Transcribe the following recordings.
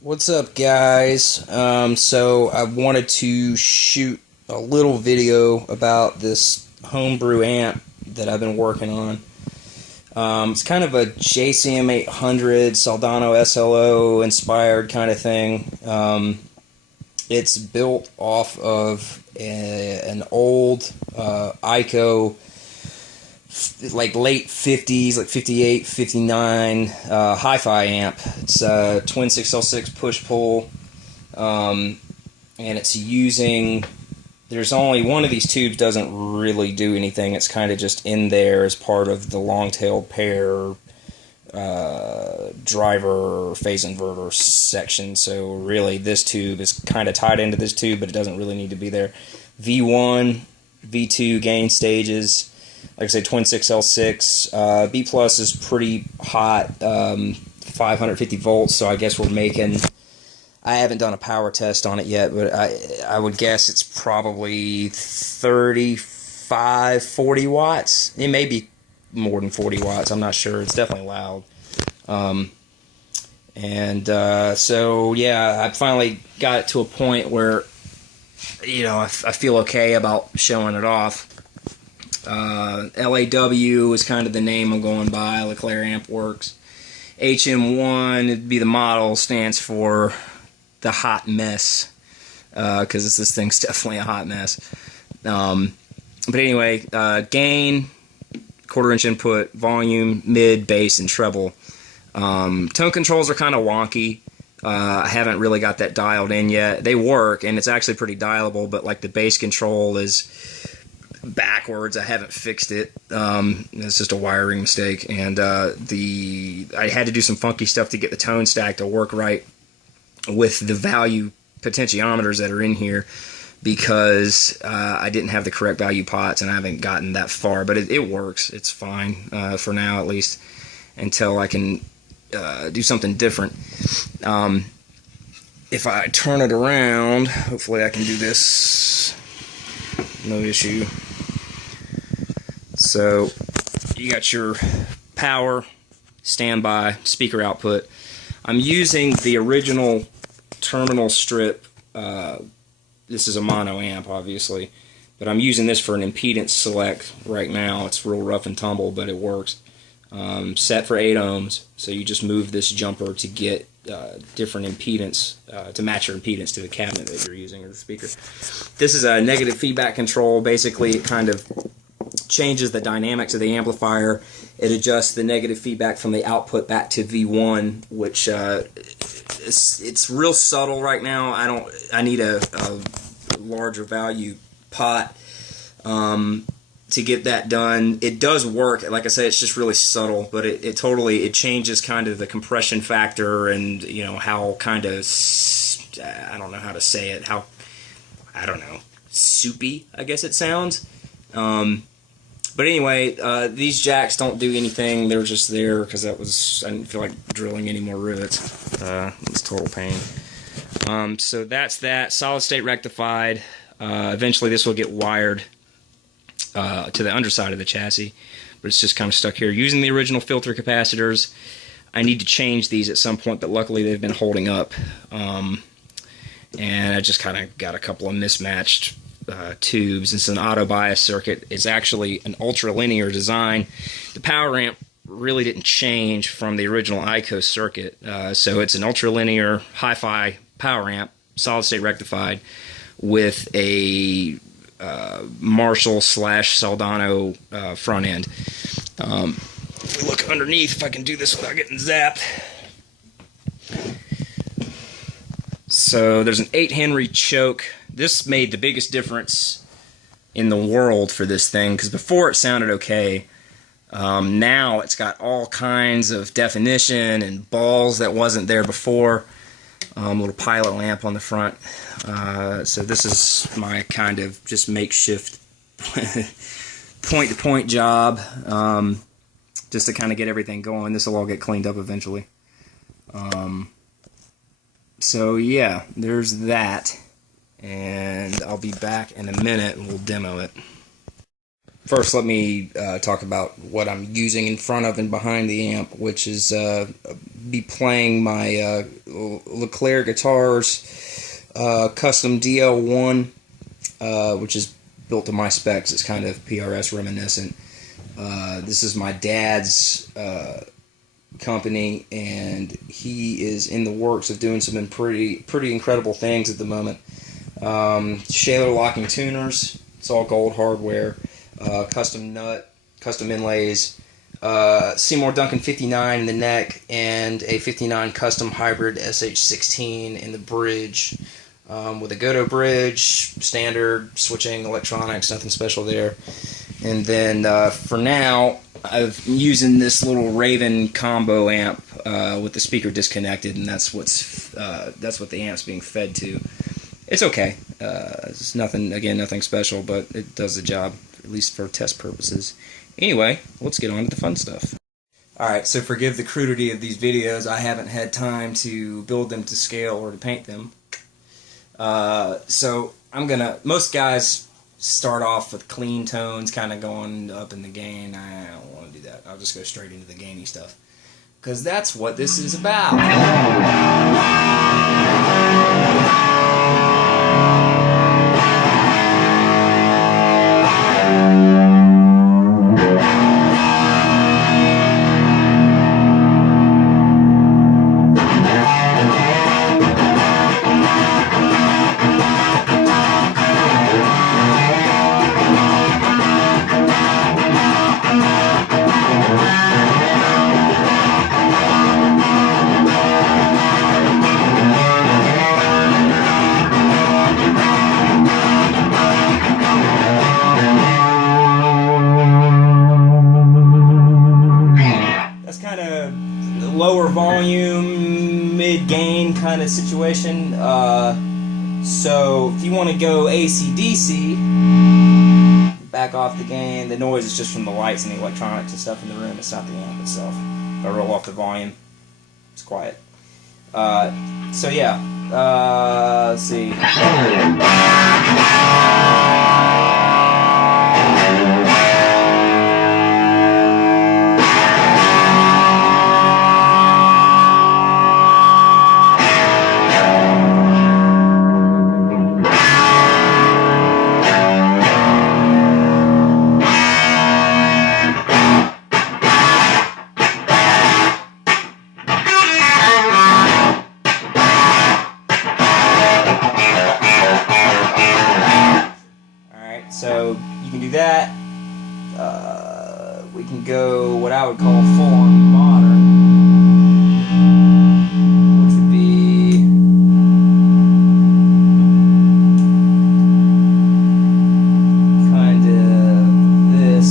What's up, guys? So I wanted to shoot a little video about this homebrew amp that I've been working on. It's kind of a JCM 800 Soldano SLO inspired kind of thing. It's built off of an old Eico, like late 50s, like 58, 59 hi-fi amp. It's a twin 6L6 push-pull, and it's using, there's only one of these tubes doesn't really do anything. It's kind of just in there as part of the long-tailed pair driver phase inverter section. So really this tube is kind of tied into this tube, but it doesn't really need to be there. V1, V2 gain stages. Like I said, twin 6L6. B plus is pretty hot, 550 volts, so I guess we're making, I haven't done a power test on it yet, but I would guess it's probably 35, 40 watts. It may be more than 40 watts, I'm not sure. It's definitely loud. So yeah, I finally got it to a point where, you know, I feel okay about showing it off. LAW is kind of the name I'm going by, LeClaire Amp Works. HM-1 would be the model, stands for the hot mess, because this thing's definitely a hot mess. But anyway, gain, quarter-inch input, volume, mid, bass, and treble. Tone controls are kind of wonky. I haven't really got that dialed in yet. They work, and it's actually pretty dialable, but like the bass control is backwards. I haven't fixed it. It's just a wiring mistake, and I had to do some funky stuff to get the tone stack to work right with the value potentiometers that are in here, because I didn't have the correct value pots, and I haven't gotten that far, but it works. It's fine for now, at least, until I can do something different. If I turn it around, hopefully I can do this, no issue. So you got your power, standby, speaker output. I'm using the original terminal strip. This is a mono amp, obviously, but I'm using this for an impedance select right now. It's real rough and tumble, but it works. Set for 8 ohms, so you just move this jumper to get different impedance, to match your impedance to the cabinet that you're using, or the speaker. This is a negative feedback control. Basically, it kind of changes the dynamics of the amplifier. It adjusts the negative feedback from the output back to V1, which it's real subtle right now. I need a larger value pot to get that done. It does work. Like I said, it's just really subtle, but it totally changes kind of the compression factor, and you know how kind of, I don't know how to say it, how, I don't know, soupy I guess it sounds. But anyway, these jacks don't do anything. They're just there because I didn't feel like drilling any more rivets. It's total pain. So that's that. Solid state rectified. Eventually this will get wired to the underside of the chassis, but it's just kind of stuck here. Using the original filter capacitors, I need to change these at some point, but luckily they've been holding up. And I just kind of got a couple of mismatched tubes. It's an auto bias circuit. It's actually an ultra linear design. The power amp really didn't change from the original Eico circuit, so it's an ultra linear hi-fi power amp, solid state rectified, with a Marshall / Soldano front end. Look underneath if I can do this without getting zapped. So there's an 8 Henry choke. This made the biggest difference in the world for this thing, because before it sounded okay. Now it's got all kinds of definition and balls that wasn't there before. Little pilot lamp on the front. So this is my kind of just makeshift point-to-point job, just to kind of get everything going. This will all get cleaned up eventually. So yeah, there's that. And I'll be back in a minute and we'll demo it. First, let me talk about what I'm using in front of and behind the amp, which is be playing my Leclerc Guitars custom DL1, which is built to my specs. It's kind of PRS reminiscent. This is my dad's company, and he is in the works of doing some pretty incredible things at the moment. Shaler locking tuners. It's all gold hardware. Custom nut, custom inlays. Seymour Duncan 59 in the neck, and a 59 custom hybrid SH16 in the bridge, with a Goto bridge, standard switching electronics, nothing special there. And then for now, I'm using this little Raven combo amp with the speaker disconnected, and that's what the amp's being fed to. It's okay. It's nothing special, but it does the job, at least for test purposes. Anyway, let's get on to the fun stuff. Alright, so forgive the crudity of these videos. I haven't had time to build them to scale or to paint them. So most guys start off with clean tones, kind of going up in the gain. I don't want to do that. I'll just go straight into the gainy stuff, because that's what this is about. Lower volume, mid-gain kind of situation. So if you want to go AC/DC, back off the gain. The noise is just from the lights and the electronics and stuff in the room. It's not the amp itself. If I roll off the volume, it's quiet. So yeah, let's see. So you can do that. We can go what I would call full-on modern, which would be kind of this.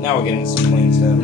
Now we're getting some clean stuff.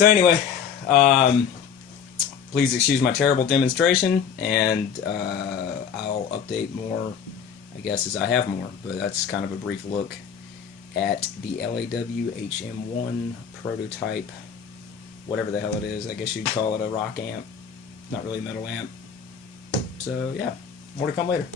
So anyway, please excuse my terrible demonstration, and I'll update more, I guess, as I have more. But that's kind of a brief look at the LAW HM-1 prototype, whatever the hell it is. I guess you'd call it a rock amp, not really a metal amp. So yeah, more to come later.